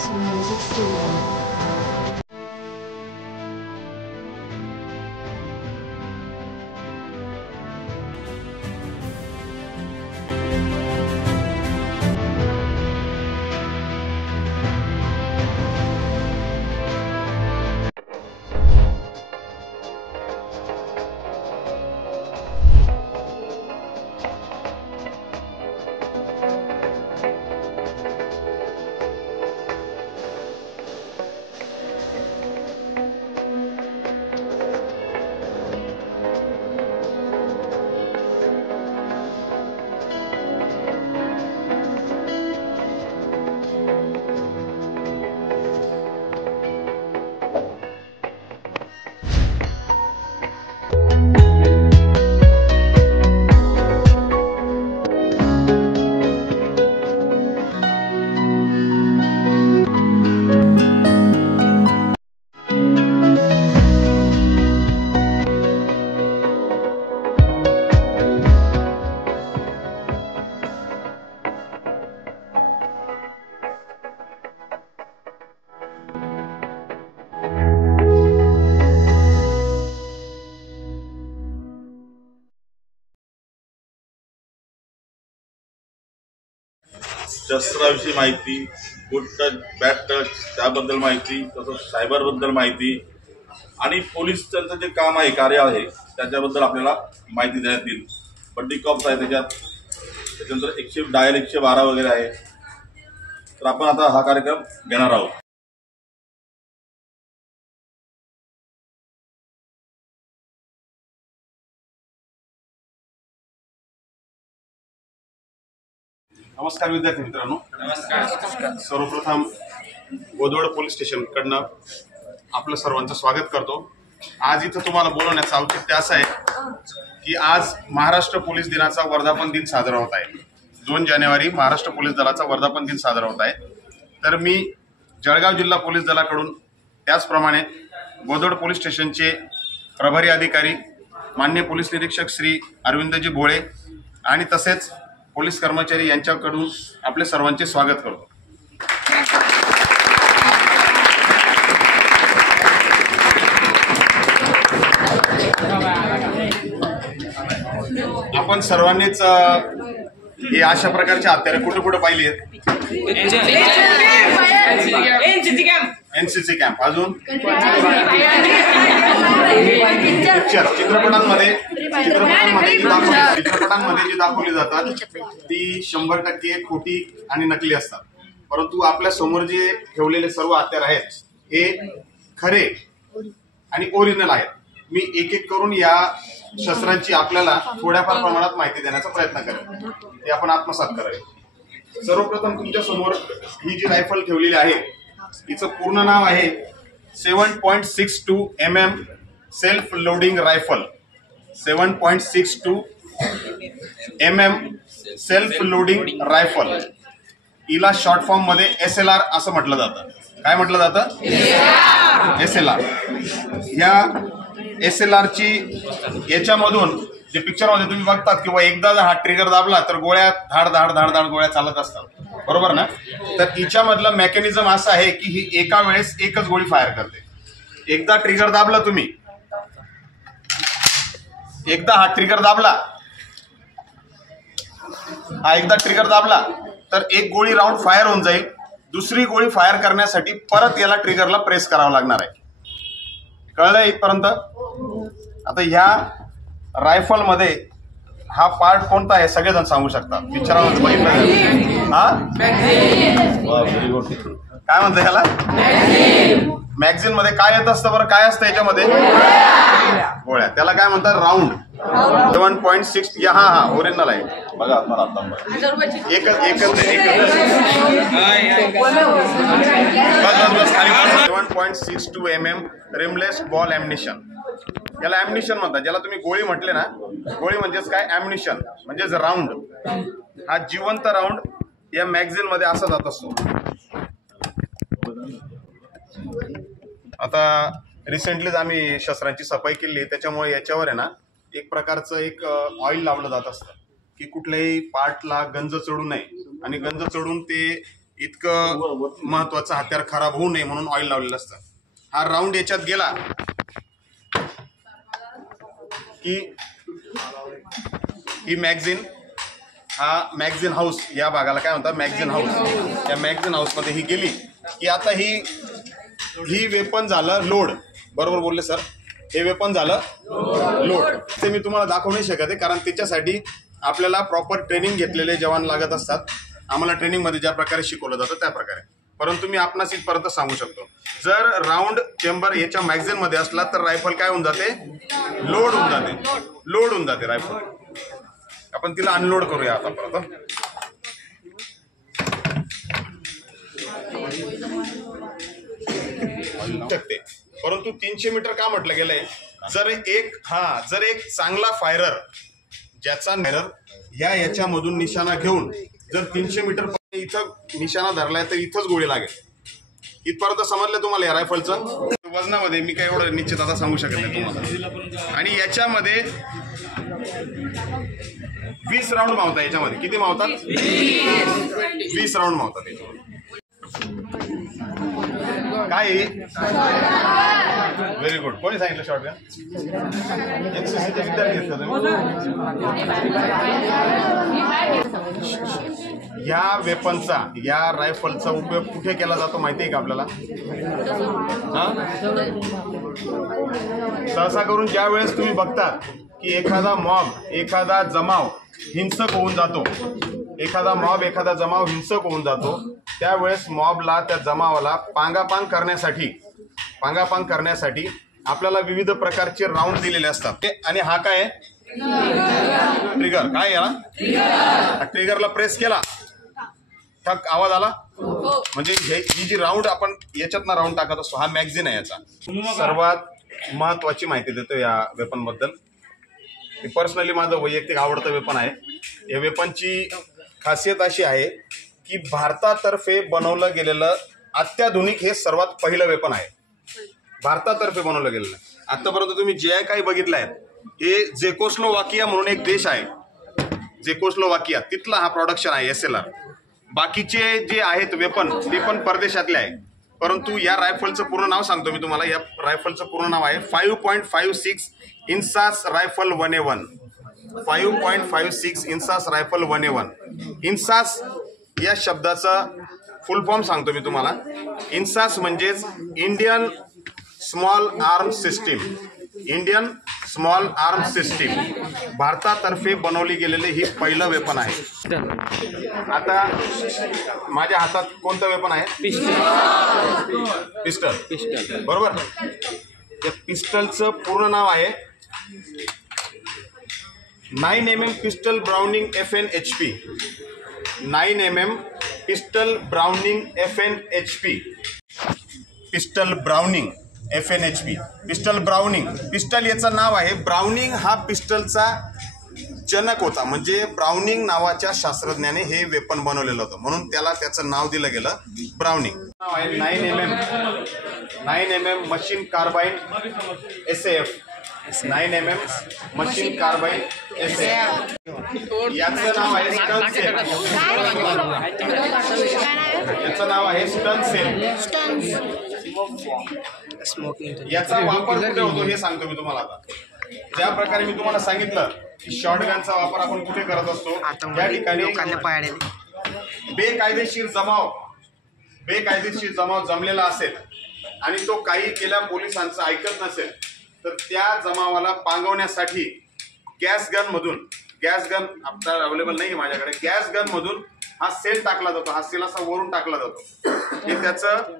to Music Studio. शस्त्राविषयी माहिती, good touch, bad touch त्याबद्दल माहिती, तसंच सायबरबद्दल माहिती आणि पोलीस त्यांचं जे काम आहे, कार्य आहे त्याच्याबद्दल आपल्याला माहिती देण्यात येईल. बड्डी कॉप्स आहे त्याच्यानंतर 112 वगैरे आहे. तर आपण आता हा कार्यक्रम घेणार आहोत. नमस्कार विद्यार्थी मित्रांनो. नमस्कार. सर्वप्रथम गोदवड पोलीस स्टेशन कडनं आपलं सर्वांचं स्वागत करतो. आज इथं तुम्हाला बोलवण्याचं औचित्य असं आहे की आज महाराष्ट्र पोलीस दिनाचा वर्धापन दिन साजरा होत आहे. 2 जानेवारी महाराष्ट्र पोलीस दलाचा वर्धापन दिन साजरा होत आहे. तर मी जळगाव जिल्हा पोलीस दलाकडून त्याचप्रमाणे गोदवड पोलीस स्टेशनचे प्रभारी अधिकारी माननीय पोलीस निरीक्षक श्री अरविंदजी भोळे आणि तसेच पोलीस कर्मचारी यांच्याकडून आपले सर्वांचे स्वागत करतो. आपण सर्वांनीच हे अशा प्रकारचे हत्यारे कुठे कुठे पाहिली आहेत? एनसीसी कॅम्प, अजून पिक्चर, चित्रपटांमध्ये जी दाखवली जातात ती 100% खोटी आणि नकली असतात. परंतु आपल्या समोर जे ठेवलेले सर्व हत्यार आहेत हे खरे आणि ओरिजिनल आहेत. मी एक एक करून या शस्त्रांची आपल्याला थोड्याफार प्रमाणात माहिती देण्याचा प्रयत्न करेन. ते आपण आत्मसात करावे. सर्वप्रथम तुमच्या समोर ही जी रायफल ठेवलेली आहे हिचं पूर्ण नाव आहे 7.62 mm self loading rifle. 7.62 mm self loading rifle. हिला शॉर्ट फॉर्म मध्ये SLR असं म्हटलं जातं. काय म्हटलं जातं? SLR. या SLR ची याच्यामधून जे पिक्चर मध्ये तुम्ही बघतात किंवा एकदा जर हा ट्रिगर दाबला तर गोळ्या धाड धाड धाड धाड गोळ्या चालत असतात, बरोबर ना? तर हिच्यामधलं मेकॅनिझम असं आहे की ही एका वेळेस एकच गोळी फायर करते. एकदा ट्रिगर दाबला तुम्ही, एकदा हा ट्रिगर दाबला, एकदा ट्रिगर दाबला तर एक गोळी राऊंड फायर होऊन जाईल. दुसरी गोळी फायर करण्यासाठी परत याला ट्रिगरला प्रेस करावं लागणार आहे. कळलं इथपर्यंत? आता ह्या रायफल मध्ये हा पार्ट कोणता आहे सगळेजण सांगू शकतात. पिक्चरामध्ये बघितलं हा? काय म्हणतं ह्याला? मॅगझिन मध्ये काय येत असतं बरं? काय असतं याच्यामध्ये? गोळ्या. त्याला काय म्हणतात? राऊंड. 7.6. हा ओरिजिनल आहे बघा. एकच 7.62 mm रिमलेस बॉल ॲम्युनिशन. याला ॲम्युनिशन म्हणतात. ज्याला तुम्ही गोळी म्हटले ना, गोळी म्हणजेच काय? ॲम्युनिशन म्हणजेच राऊंड. हा जिवंत राऊंड या मॅगझिन मध्ये असा जात असतो. आता रिसेंटलीच आम्ही शस्त्रांची सफाई केली, त्याच्यामुळे याच्यावर आहे ना एक प्रकारचं एक ऑइल लावलं जात असतं की कुठल्याही पार्टला गंज चढू नये आणि गंज चढून ते इतकं महत्वाचं हत्यार खराब होऊ नये म्हणून ऑइल लावलेलं असतं. हा राऊंड याच्यात गेला की ही मॅगझिन, हा मॅगझिन हाऊस, या भागाला काय म्हणतात मॅगझिन हाऊस, या मॅगझिन हाऊस मध्ये ही गेली की आता ही वेपन झालं लोड. बरोबर बोलले सर, हे वेपन झालं लोड. ते मी तुम्हाला दाखवू नाही शकत आहे कारण त्याच्यासाठी आपल्याला प्रॉपर ट्रेनिंग घेतलेले जवान लागत असतात. आम्हाला ट्रेनिंग मध्ये ज्या प्रकारे शिकवलं जातं त्या प्रकारे. परंतु मी आपणास इथपर्यंत सांगू शकतो, जर राऊंड चेंबर याच्या मॅगझिन मध्ये असला तर रायफल काय होऊन जाते, लोड होऊन जाते रायफल. आपण तिला अनलोड करूया आता परत. शकते, परंतु 300 मीटर का म्हटलं गेलंय, जर एक चांगला फायरर, ज्याचा याच्यामधून निशाणा घेऊन जर 300 मीटर इथं निशाणा धरलाय तर इथंच गोळी लागेल. इथपर्यंत समजलं तुम्हाला या रायफलचं वजनामध्ये? मी काय एवढं निश्चित आता सांगू शकत नाही तुम्हाला. आणि याच्यामध्ये 20 राऊंड मावतात. याच्यामध्ये किती मावतात? 20 राऊंड मावतात याच्यामध्ये. काय व्हेरी गुड. कोणी सांगितलं शॉटगन? एनसीसीचे विद्यार्थी आहेत का? या वेपनचा, या रायफलचा उपयोग कुठे केला जातो माहिती आहे का आपल्याला? सहसा करून ज्या वेळेस तुम्ही बघता की एखादा मॉब, एखादा जमाव हिंसक होऊन जातो, एखादा जमाव हिंसक होऊन जातो, त्यावेळेस मॉबला, त्या जमावाला पांगापांग करण्यासाठी आपल्याला विविध प्रकारचे राऊंड दिलेले असतात. आणि हा काय ट्रिगर, काय याला ट्रिगरला प्रेस केला, ठक आवाज आला, म्हणजे ही जी राऊंड आपण याच्यातनं राऊंड टाकत असतो, हा मॅगझिन आहे. याचा सर्वात महत्वाची माहिती देतो या वेपन बद्दल. पर्सनली माझं वैयक्तिक आवडतं वेपन आहे. या वेपनची खासियत अशी आहे की भारतातर्फे बनवलं गेलेलं अत्याधुनिक हे सर्वात पहिलं वेपन आहे. भारतातर्फे बनवलं गेलेलं. आतापर्यंत तुम्ही जे काही बघितलं आहे हे झेकोस्लोवाकिया म्हणून एक देश आहे, झेकोस्लोवाकिया, तिथला हा प्रोडक्शन आहे SLR. बाकीचे जे आहेत वेपन ते पण परदेशातले आहे. परंतु या रायफलचं पूर्ण नाव सांगतो मी तुम्हाला. या रायफलचं पूर्ण नाव आहे 5.56 इन्सास रायफल 1A1. 5.56 इन्सास rifle 1A1. इन्सास या शब्दाचा फुल फॉर्म सांगतो मी तुम्हाला. इन्सास म्हणजेच Indian small arm system. Indian small arm system भारतातर्फे बनवली गेलेले ही पहिलं वेपन आहे. आता माझ्या हातात कोणतं वेपन आहे? पिस्टल. बरोबर. या पिस्टलचं पूर्ण नाव आहे 9mm pistol browning FN HP. 9mm pistol browning FN HP. Pistol browning FN HP. Pistol browning, pistol याचं नाव आहे. ब्राउनिंग हा पिस्टलचा जनक होता, म्हणजे ब्राउनिंग नावाच्या शास्त्रज्ञाने हे वेपन बनवलेलं होतं, म्हणून त्याला त्याचं नाव दिलं गेलं ब्राउनिंग. नाव आहे 9mm machine carbine SAF. 9mm machine carbine SAF. याचं नाव आहे स्टन सेल. याचं नाव आहे स्टन सेल. याचा वापर कुठे होतो हे सांगतो मी तुम्हाला. आता ज्या प्रकारे मी तुम्हाला सांगितलं की शॉटगनचा वापर आपण कुठे करत असतो, त्या ठिकाणी बेकायदेशीर जमाव जमलेला असेल आणि तो काही केल्या पोलिसांचं ऐकत नसेल तर त्या जमावाला पांगवण्यासाठी गॅस गन आता अवेलेबल नाही माझ्याकडे, गॅस गन मधून हा सेल टाकला जातो. हा सेल असा वरून टाकला जातो. हे त्याचं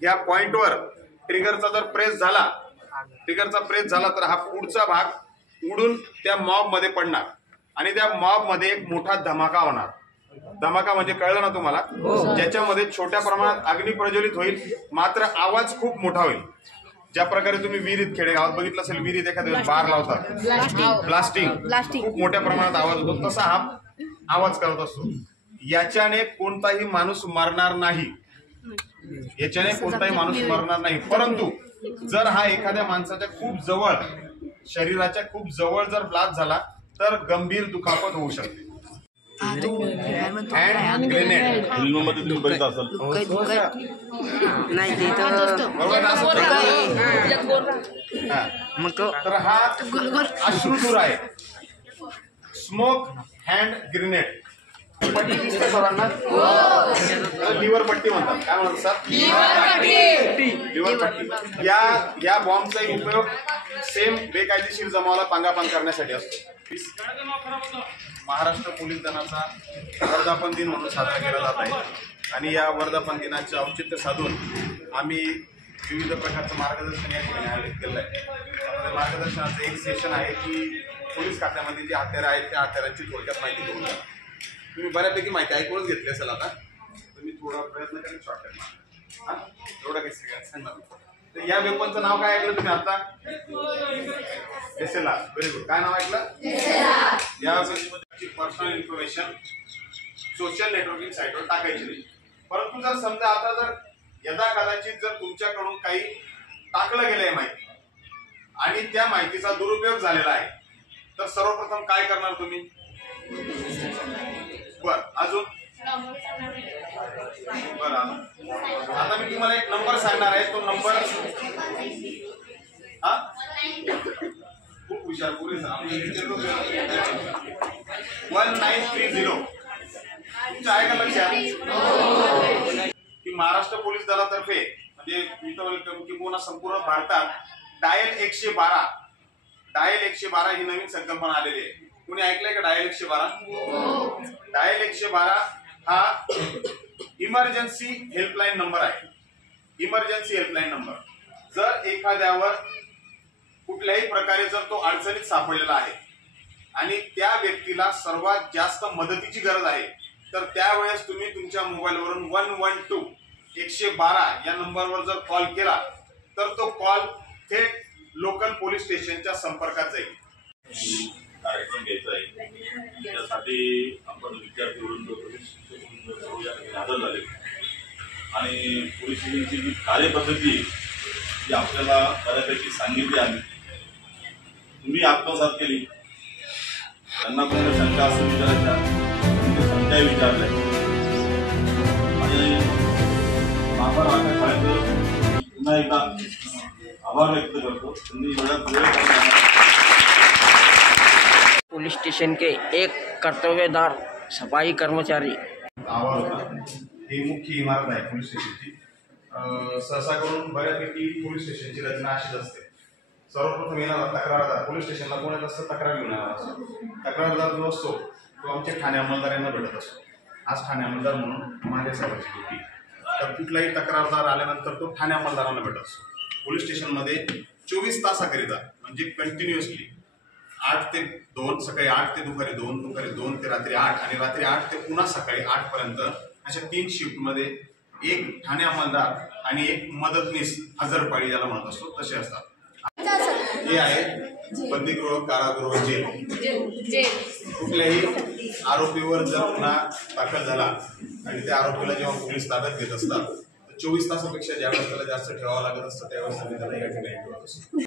या पॉइंटवर ट्रिगरचा जर प्रेस झाला तर हा पुढचा भाग उडून त्या मॉब मध्ये पडणार आणि त्या मॉब मध्ये एक मोठा धमाका होणार. धमाका म्हणजे कळलं ना तुम्हाला? ज्याच्यामध्ये छोट्या प्रमाणात अग्नी प्रज्वलित होईल, मात्र आवाज खूप मोठा होईल. ज्या प्रकारे तुम्ही विहिरीत, खेडेगावात बघितलं असेल, विहिरीत एखाद्या बार लावतात, ब्लास्टिंग, खूप मोठ्या प्रमाणात आवाज होतो, तसा हा आवाज करत असतो. याच्याने कोणताही माणूस मरणार नाही. परंतु जर हा एखाद्या माणसाच्या खूप जवळ, शरीराच्या खूप जवळ जर ब्लास्ट झाला तर गंभीर दुखापत होऊ शकते. Hand grenade. फिल्ममध्ये तुम्ही बघित असाल. नाही ते तर बरोबर ना? असं हा. मग तो तर हा अश्रुधूर आहे. Smoke hand grenade. पट्टी दिसते सर्वांना? लिव्हर पट्टी म्हणतात. काय म्हणतात सर? लिव्हर पट्टी. या बॉम्बचाही उपयोग सेम बेकायदेशीर जमावाला पांगापांग करण्यासाठी असतो. महाराष्ट्र पोलीस दलाचा वर्धापन दिन म्हणून साजरा केला जात आहे आणि या वर्धापन दिनाचे औचित्य साधून आम्ही विविध प्रकारचं मार्गदर्शन या ठिकाणी आयोजित केलं आहे. मार्गदर्शनाचं एक सेशन आहे की पोलीस खात्यामध्ये जी हत्यारं आहेत त्या हत्यारांची थोडक्यात माहिती घेऊन घ्या. तुम्ही बऱ्यापैकी माहिती ऐकूनच घेतली असेल. आता तुम्ही थोडा प्रयत्न करेल शॉर्टकट हां एवढं काही सगळ्यांना सांगणार. तर या वेपनचं नाव काय ऐकलं तुम्ही आता? SLR. Very good. काय नाव ऐकलं? या पर्सनल इन्फॉर्मेशन सोशल नेटवर्किंग साईटवर टाकायची नाही. परंतु जर समजा आता जर यदा कदाचित जर तुमच्याकडून काही टाकलं गेलंय माहिती आणि त्या माहितीचा दुरुपयोग झालेला आहे तर सर्वप्रथम काय करणार तुम्ही? बर अजून बरं आता मी तुम्हाला एक नंबर सांगणार आहे. तो नंबर हा खूप हुशार पुरे 1930. तुमचं आहे का लक्षात की महाराष्ट्र पोलीस दलातर्फे म्हणजे किंवा संपूर्ण भारतात डायल 112 ही नवीन संकल्पना आलेली आहे. कुणी ऐकलंय का डायल 112? डायल 112 हा इमर्जन्सी हेल्पलाईन नंबर आहे. Emergency helpline number. जर एखाद्यावर कुठल्याही प्रकारे जर तो अडचणीत सापडलेला आहे आणि त्या व्यक्तीला सर्वात जास्त मदतीची गरज आहे तर त्यावेळेस तुम्ही तुमच्या मोबाईलवरून 112 या नंबरवर जर कॉल केला तर तो कॉल थेट लोकल पोलीस स्टेशनच्या संपर्कात जाईल. कार्यक्रम घ्यायचा आहे त्यासाठी आपण विद्यार्थी हजर झाले आणि पोलीस स्टेशनची जी कार्यपद्धती जी आपल्याला बऱ्यापैकी सांगितली आहे तुम्ही आत्मसात केली. त्यांना कोणत्या शंका असं विचारायच्या शंका विचारल्या आणि आपण आपल्या शाळेचं पुन्हा एकदा आभार व्यक्त करतो. त्यांनी पुलिस स्टेशन के एक कर्तव्यदार सफाई कर्मचारी. आवाज होता. ही मुख्य इमारत आहे पोलीस स्टेशनची. सहसा करून बऱ्यापैकी पोलीस स्टेशनची रचना अशीच असते. सर्वप्रथम येणारा तक्रारदार पोलीस स्टेशनला कोण येत असतं? तक्रार घेऊन येणार असतो. तक्रारदार जो असतो तो आमच्या ठाणे अंमलदारांना भेटत असतो. आज ठाणे अंमलदार म्हणून माझ्या साहेबांची ड्युटी. तर कुठलाही तक्रारदार आल्यानंतर तो ठाणे अंमलदारांना भेटत असतो. पोलीस स्टेशनमध्ये 24 तासाकरिता म्हणजे कंटिन्युअसली 8 ते 2 सकाळी 8 ते दुपारी 2 ते रात्री 8 आणि रात्री 8 ते पुन्हा सकाळी 8 पर्यंत अशा 3 शिफ्टमध्ये एक ठाणे अंमलदार आणि एक मदतनीस हजरपाळी ज्याला म्हणत असतो तसे असतात. हे आहे बंदीगृह, कारागृह, जेल. कुठल्याही आरोपीवर जर गुन्हा दाखल झाला आणि त्या आरोपीला जेव्हा पोलीस ताब्यात घेत असतात तर 24 तासापेक्षा ज्यावेळेस त्याला जास्त ठेवावं लागत असतं त्यावेळेस आम्ही त्याला या ठिकाणी ठेवत असतो.